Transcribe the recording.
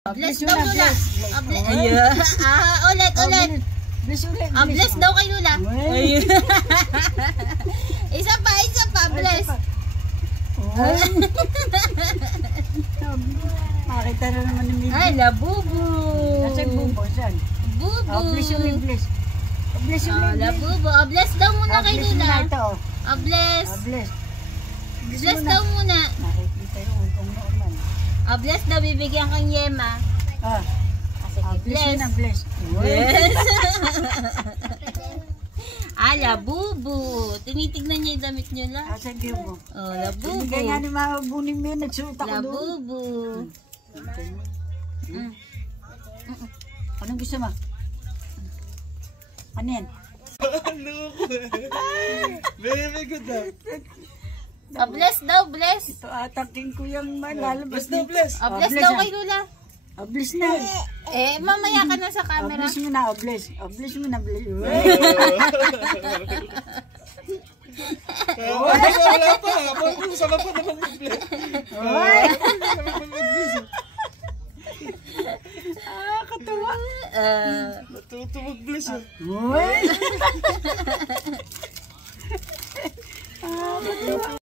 Bless daw Lula. Ayun. Ulit. Bless ulit. Bless daw kay Lula. Ayun. Isa pa. Bless. Makita na naman ni Mimi. Ay, labubu. Nasa bubo, saan? Bubu. Bless ulit, bless. Bless ulit. Labubu. Bless daw muna kay Bless Lula. muna ito. Bless. Bless. Bless daw muna. Nakikita yung utong naman. Bless daw, bibigyan kang Yema. Bless na, bless. Bless. Labubu. Tinitignan niya yung damit niyo lang. Asa bubo. Labubu. Hindi nga ni mabunin mo yun, nagsuot ako doon. Labubu. Anong gusto mo? Ano yan? Very good daw. Bless daw, bless. Ito ataking ko yung malalabas. Bless daw, bless. Bless daw kay Lula. Bless na. Mamaya ka na sa camera. Bless mo na, bless. Bless mo na, bless. Wala pa. Sama pa naman mag-bless. Katawa. Natuto mag-bless. Katawa.